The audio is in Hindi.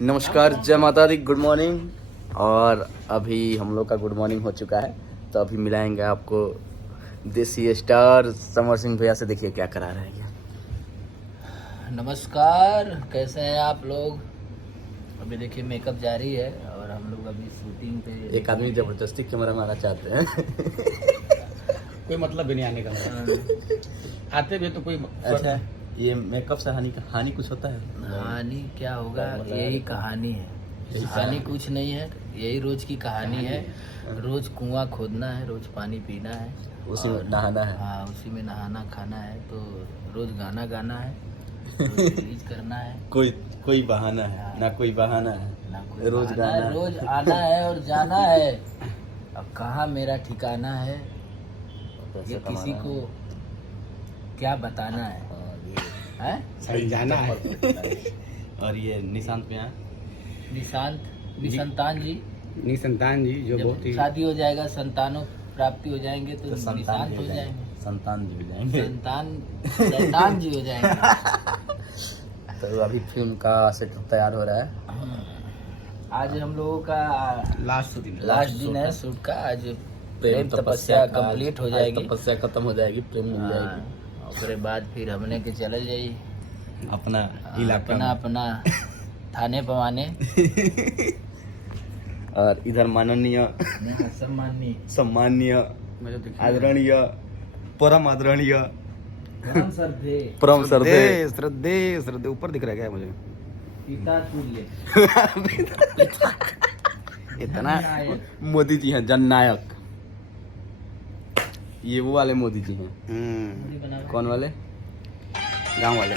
नमस्कार, जय माता दी, गुड मॉर्निंग। और अभी हम लोग का गुड मॉर्निंग हो चुका है, तो अभी मिलाएंगे आपको देसी स्टार समर सिंह भैया से। देखिए क्या करा रहे हैं। नमस्कार, कैसे हैं आप लोग। अभी देखिए मेकअप जारी है और हम लोग अभी शूटिंग पे। एक आदमी जबरदस्ती कैमरा मारना चाहते हैं। कोई मतलब भी नहीं आने का। आते भी तो कोई अच्छा, ये मेकअप से हानि कुछ होता है? हानि क्या होगा, यही कहानी है। यही हानि कुछ नहीं है, यही रोज की कहानी है। रोज कुआं खोदना है, रोज पानी पीना है, उसी में नहाना है। हाँ उसी में नहाना खाना है। तो रोज गाना गाना है, रोज रिलीज करना है। कोई बहाना है ना, कोई बहाना है ना कोई रोज बहाना गाना है, रोज आना है और जाना है। अब कहाँ मेरा ठिकाना है, ये किसी को क्या बताना है, हैं? सही जाना है। और ये निशांत में है निसंतान जी। निसंतान जी जो बहुत जब ही शादी हो जाएगा, संतानों प्राप्ति हो जाएंगे तो निशांत हो जाएंगे, संतान जी हो जाएंगे। संतान जी हो जाएंगे। तो अभी फिल्म का सेट तैयार हो रहा है। आज हम लोगों का लास्ट दिन है शूट का। आज प्रेम तपस्या कंप्लीट हो जाएगी, तपस्या खत्म हो जाएगी, प्रेम मिल जाएगी। हाँ, उसके बाद फिर हमने के चले जाई अपना अपना थाने पवाने। और इधर माननीय, सम्माननीय, आदरणीय, परम आदरणीय, परम श्रद्धेय श्रद्धे ऊपर दिख रहा है क्या मुझे? पिता तुल्य इतना मोदी जी हैं, जननायक। ये वो वाले मोदी जी हैं। कौन वाले? गांव वाले।